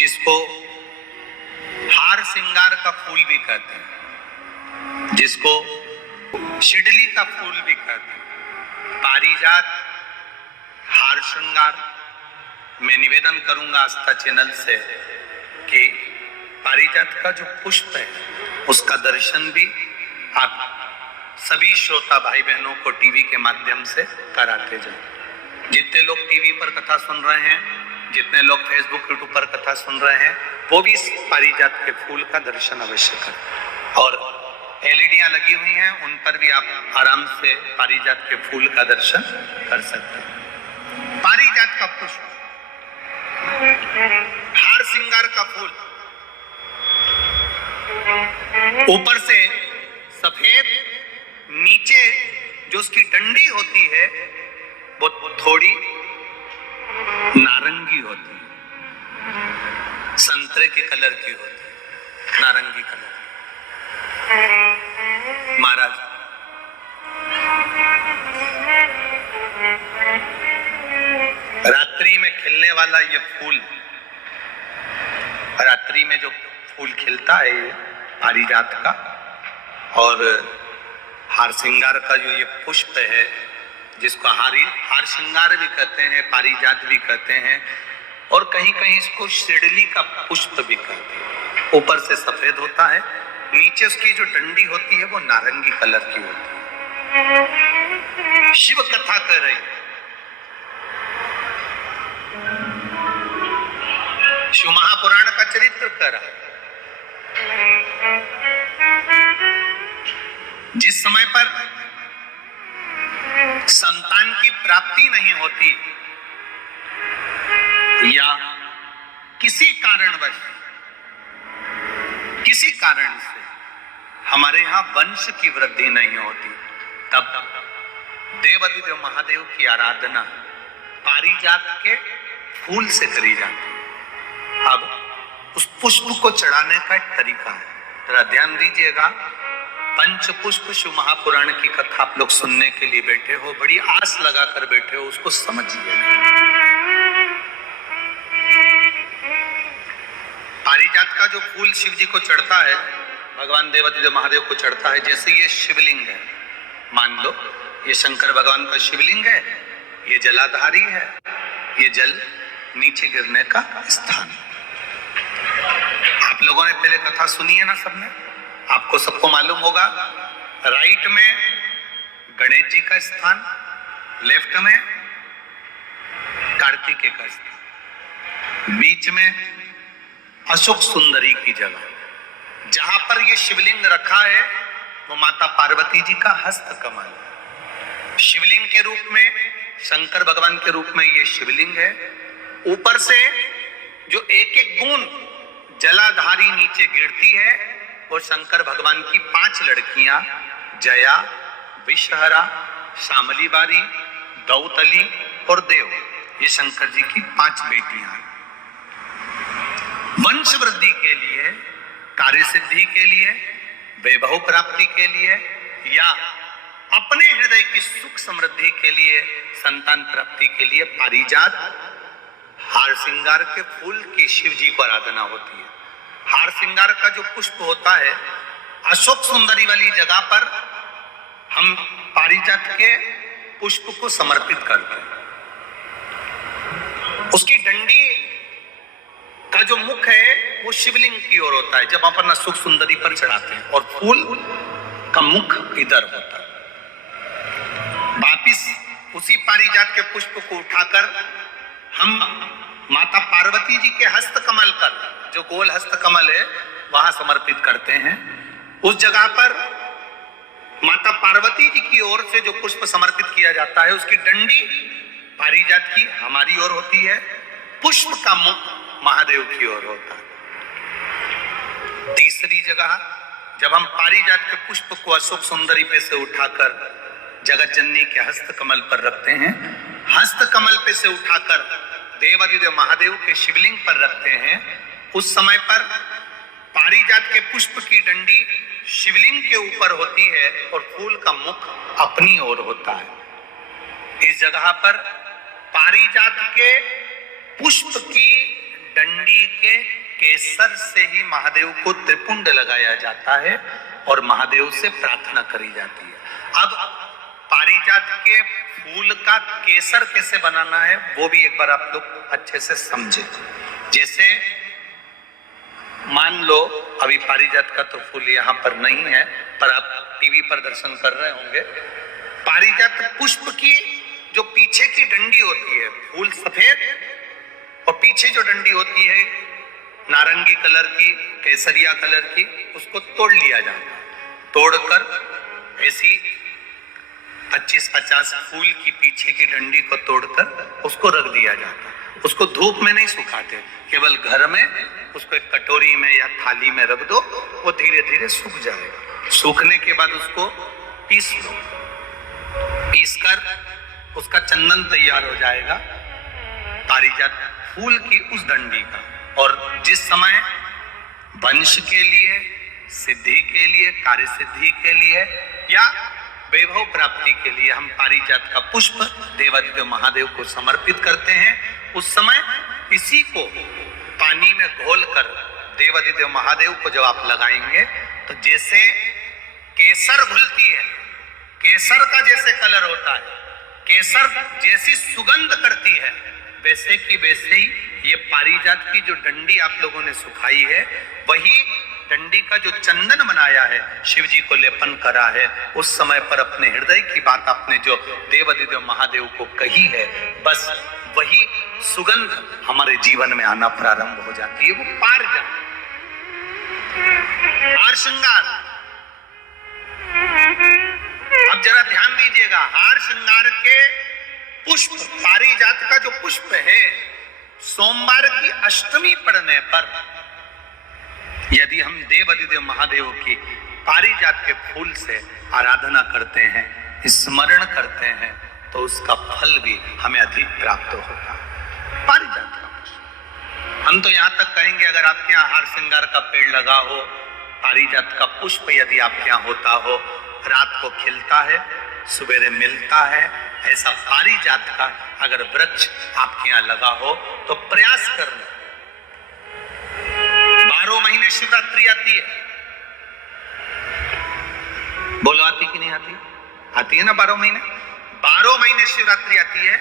जिसको हार श्रृंगार का फूल भी कहते हैं, जिसको शिडली का फूल भी कहते हैं, पारिजात हार श्रृंगार। मैं निवेदन करूंगा आस्था चैनल से कि पारिजात का जो पुष्प है उसका दर्शन भी आप सभी श्रोता भाई बहनों को टीवी के माध्यम से कराते जाए। जितने लोग टीवी पर कथा सुन रहे हैं, जितने लोग फेसबुक यूट्यूब पर कथा सुन रहे हैं, वो भी इस पारिजात के फूल का दर्शन अवश्य करें। और एलईडियां लगी हुई हैं, उन पर भी आप आराम से पारिजात के फूल का दर्शन कर सकते हैं। पारिजात का पुष्प, हार श्रृंगार का फूल, ऊपर से सफेद, नीचे जो उसकी डंडी होती है वो थोड़ी नारंगी होती है, संतरे के कलर की होती है, नारंगी कलर। महाराज रात्रि में खिलने वाला ये फूल, रात्रि में जो फूल खिलता है ये पारिजात का, और हार श्रृंगार का जो ये पुष्प है जिसको हार श्रृंगार भी कहते हैं, पारिजात भी कहते हैं, और कहीं कहीं इसको शिडली का पुष्प भी कहते हैं। ऊपर से सफेद होता है, नीचे उसकी जो डंडी होती है वो नारंगी कलर की होती है। शिव कथा कर रही है, शिव महापुराण का चरित्र कर रहा है। जिस समय पर संतान की प्राप्ति नहीं होती या किसी कारण से हमारे यहां वंश की वृद्धि नहीं होती, तब देवाधिदेव महादेव की आराधना पारिजात के फूल से करी जाती है। अब उस पुष्प को चढ़ाने का एक तरीका है, जरा ध्यान दीजिएगा। पंच पुष्प शिव महापुराण की कथा आप लोग सुनने के लिए बैठे हो, बड़ी आस लगाकर बैठे हो, उसको समझिए। पारिजात का जो फूल शिव जी को चढ़ता है, भगवान देवाधिदेव महादेव को चढ़ता है, जैसे ये शिवलिंग है, मान लो ये शंकर भगवान का शिवलिंग है, ये जलाधारी है, ये जल नीचे गिरने का स्थान। आप लोगों ने पहले कथा सुनी है ना सबने, आपको सबको मालूम होगा। राइट में गणेश जी का स्थान, लेफ्ट में कार्तिकेय का स्थान, बीच में अशोक सुंदरी की जगह। जहां पर ये शिवलिंग रखा है वो माता पार्वती जी का हस्त कमल है। शिवलिंग के रूप में, शंकर भगवान के रूप में ये शिवलिंग है। ऊपर से जो एक एक बूंद जलाधारी नीचे गिरती है वो शंकर भगवान की 5 लड़कियां, जया, विषहरा, शामली बारी, दौतली और देव, ये शंकर जी की 5 बेटियां हैं। वंश वृद्धि के लिए, कार्य सिद्धि के लिए, वैभव प्राप्ति के लिए, या अपने हृदय की सुख समृद्धि के लिए, संतान प्राप्ति के लिए पारिजात हार श्रृंगार के फूल की शिव जी को आराधना होती है। हार श्रृंगार का जो पुष्प होता है, अशोक सुंदरी वाली जगह पर हम पारिजात के पुष्प को समर्पित करते हैं। उसकी डंडी का जो मुख है वो शिवलिंग की ओर होता है जब अपन अशोक सुंदरी पर चढ़ाते हैं, और फूल का मुख इधर होता है। वापिस उसी पारिजात के पुष्प को उठाकर हम माता पार्वती जी के हस्त कमल पर, जो गोल हस्त कमल है, वहां समर्पित करते हैं। उस जगह पर माता पार्वती जी की ओर से जो पुष्प समर्पित किया जाता है, उसकी डंडी पारिजात की हमारी ओर होती है, पुष्प का मुख महादेव की ओर होता है। तीसरी जगह, जब हम पारिजात के पुष्प को अशोक सुंदरी पे से उठाकर जगत जननी के हस्त कमल पर रखते हैं, हस्त कमल पे से उठाकर देवाधिदेव महादेव के शिवलिंग पर रखते हैं, उस समय पर पारिजात के पुष्प की डंडी शिवलिंग के ऊपर होती है और फूल का मुख अपनी ओर होता है। इस जगह पर पारिजात के पुष्प की डंडी के केसर से ही महादेव को त्रिपुंड लगाया जाता है और महादेव से प्रार्थना करी जाती है। अब पारिजात के फूल का केसर कैसे बनाना है वो भी एक बार आप लोग अच्छे से समझे। जैसे मान लो अभी पारिजात का तो फूल यहाँ पर नहीं है, पर आप टीवी पर दर्शन कर रहे होंगे। पारिजात पुष्प की जो पीछे की डंडी होती है, फूल सफेद और पीछे जो डंडी होती है नारंगी कलर की, केसरिया कलर की, उसको तोड़ लिया जाता है। तोड़कर ऐसी 25-50 फूल की पीछे की डंडी को तोड़कर उसको रख दिया जाता है। उसको धूप में नहीं सुखाते, केवल घर में उसको एक कटोरी में या थाली में रख दो, वो धीरे धीरे सूख जाएगा। सूखने के बाद उसको पीस लो, पीसकर उसका चंदन तैयार हो जाएगा पारिजात फूल की उस डंडी का। और जिस समय वंश के लिए, सिद्धि के लिए, कार्य सिद्धि के लिए या वैभव प्राप्ति के लिए हम पारिजात का पुष्प देवादिदेव महादेव को समर्पित करते हैं, उस समय इसी को पानी में घोलकर देवादिदेव महादेव को जब आप लगाएंगे तो जैसे केसर घुलती है, केसर का जैसे कलर होता है, केसर जैसी सुगंध करती है, वैसे की वैसे ही ये पारिजात की जो डंडी आप लोगों ने सुखाई है, वही डंडी का जो चंदन बनाया है, शिव जी को लेपन करा है, उस समय पर अपने हृदय की बात आपने जो देवादिदेव महादेव को कही है, बस वही सुगंध हमारे जीवन में आना प्रारंभ हो जाती है। वो पारिजात हार श्रृंगार। अब जरा ध्यान दीजिएगा, हार श्रृंगार के पुष्प, पारिजात का जो पुष्प है, सोमवार की अष्टमी पड़ने पर यदि हम देवादिदेव महादेव की पारिजात के फूल से आराधना करते हैं, स्मरण करते हैं, तो उसका फल भी हमें अधिक प्राप्त होता है। पारिजात का पुष्प, हम तो यहाँ तक कहेंगे अगर आपके यहाँ हार श्रृंगार का पेड़ लगा हो, पारिजात का पुष्प यदि आपके यहाँ होता हो, रात को खिलता है, सवेरे मिलता है, ऐसा पारिजात का अगर वृक्ष आपके यहाँ लगा हो तो प्रयास करना। 12 महीने शिवरात्रि आती है, बोलो आती कि नहीं आती? आती है ना 12 महीने। 12 महीने शिवरात्रि आती है।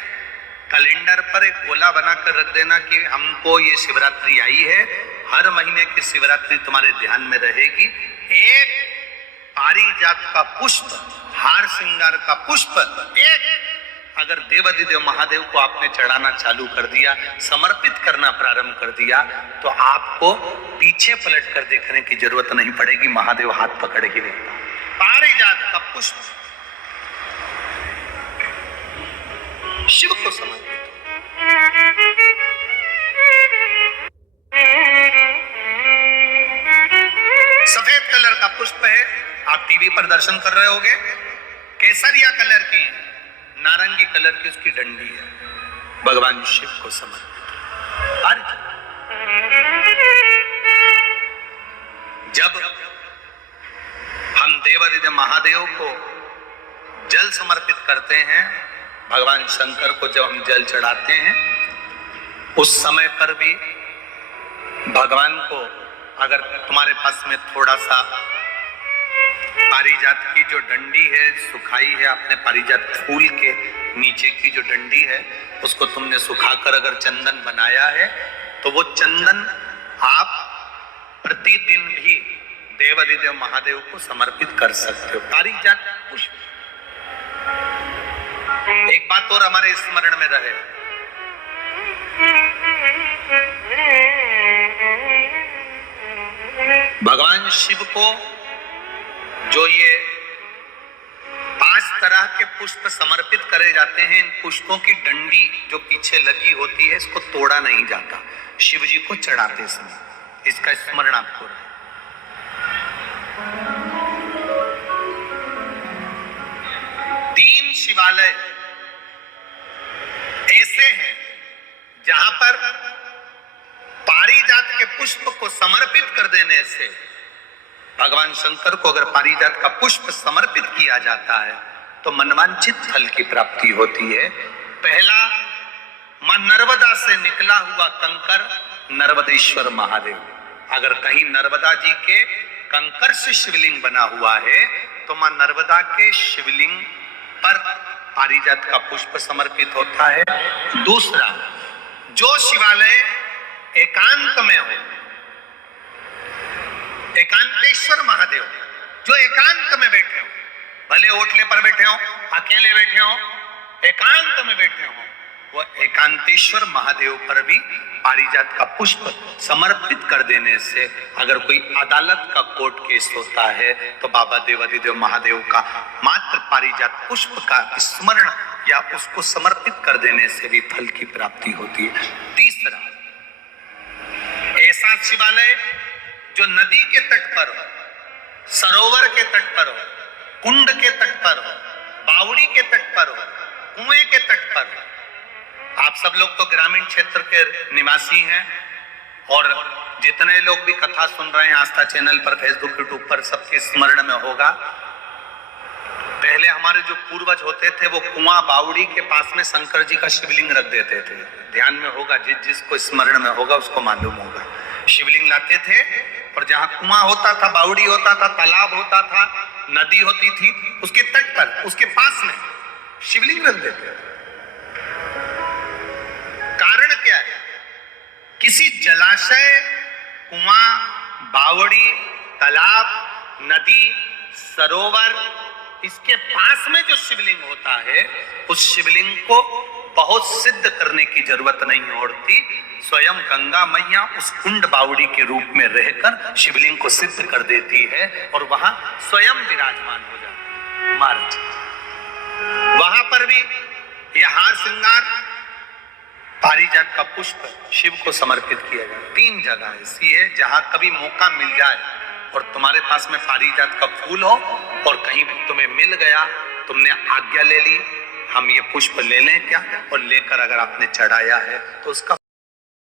कैलेंडर पर एक गोला बनाकर रख देना कि हमको ये शिवरात्रि आई है, हर महीने की शिवरात्रि तुम्हारे ध्यान में रहेगी। एक पारिजात का पुष्प, हार श्रृंगार का पुष्प एक अगर देवादिदेव महादेव को आपने चढ़ाना चालू कर दिया, समर्पित करना प्रारंभ कर दिया, तो आपको पीछे पलट कर देखने की जरूरत नहीं पड़ेगी, महादेव हाथ पकड़ ही लेता। पारिजात का पुष्प शिव को समर्पित। सफेद कलर का पुष्प है, आप टीवी पर दर्शन कर रहे होंगे। केसरिया कलर की, नारंगी कलर की उसकी डंडी है, भगवान शिव को समर्पित। जब हम देवादिदेव महादेव को जल समर्पित करते हैं, भगवान शंकर को जब हम जल चढ़ाते हैं, उस समय पर भी भगवान को अगर तुम्हारे पास में थोड़ा सा पारिजात की जो डंडी है सुखाई है, आपने पारिजात फूल के नीचे की जो डंडी है उसको तुमने सुखाकर अगर चंदन बनाया है, तो वो चंदन आप प्रतिदिन भी देवादिदेव महादेव को समर्पित कर सकते हो। पारिजात पुष्प। एक बात और हमारे स्मरण में रहे, भगवान शिव को जो ये 5 तरह के पुष्प समर्पित करे जाते हैं, इन पुष्पों की डंडी जो पीछे लगी होती है, इसको तोड़ा नहीं जाता शिव जी को चढ़ाते समय। इसका स्मरण आपको रहे। 3 शिवालय ऐसे हैं जहां पर पारिजात के पुष्प को समर्पित कर देने से, भगवान शंकर को अगर पारिजात का पुष्प समर्पित किया जाता है तो मनवांछित फल की प्राप्ति होती है। पहला, मां नर्मदा से निकला हुआ कंकर नर्मदेश्वर महादेव। अगर कहीं नर्मदा जी के कंकर से शिवलिंग बना हुआ है तो मां नर्मदा के शिवलिंग पर पारिजात का पुष्प समर्पित होता है। दूसरा, जो शिवालय एकांत में हो, एकांतेश्वर महादेव जो एकांत में बैठे हो, भले ओटले पर बैठे हो, अकेले बैठे हो, एकांत में बैठे हो, वो एकांतेश्वर महादेव पर भी पारिजात का पुष्प समर्पित कर देने से, अगर कोई अदालत का कोर्ट केस होता है तो बाबा देवादिदेव महादेव का मात्र पारिजात पुष्प का स्मरण या उसको समर्पित कर देने से भी फल की प्राप्ति होती है। तीसरा, ऐसा शिवालय जो नदी के तट पर हो, सरोवर के तट पर हो, कुंड के तट पर हो, बावड़ी के तट पर हो, कुएं के तट पर हो। आप सब लोग तो ग्रामीण क्षेत्र के निवासी हैं और जितने लोग भी कथा सुन रहे हैं आस्था चैनल पर, फेसबुक, यूट्यूब पर, सबके स्मरण में होगा, पहले हमारे जो पूर्वज होते थे वो कुआं बावड़ी के पास में शंकर जी का शिवलिंग रख देते थे। ध्यान में होगा, जिसको स्मरण में होगा उसको मालूम होगा। शिवलिंग लाते थे और जहां कुआं होता था, बावड़ी होता था, तालाब होता था, नदी होती थी, उसके तट पर, उसके पास में शिवलिंग रख देते थे। कारण क्या है? किसी जलाशय, कुआं, बावड़ी, तालाब, नदी, सरोवर, इसके पास में जो शिवलिंग होता है उस शिवलिंग को बहुत सिद्ध करने की जरूरत नहीं होती। स्वयं गंगा मैया उस कुंड बावड़ी के रूप में रहकर शिवलिंग को सिद्ध कर देती है और वहां स्वयं विराजमान हो जाती है महाराज। वहां पर भी यह हार श्रृंगार पारिजात का पुष्प शिव को समर्पित किया जाए। 3 जगह ऐसी है जहां कभी मौका मिल जाए और तुम्हारे पास में पारिजात का फूल हो और कहीं तुम्हें मिल गया, तुमने आज्ञा ले ली, हम ये पुष्प ले लें क्या, और लेकर अगर आपने चढ़ाया है तो उसका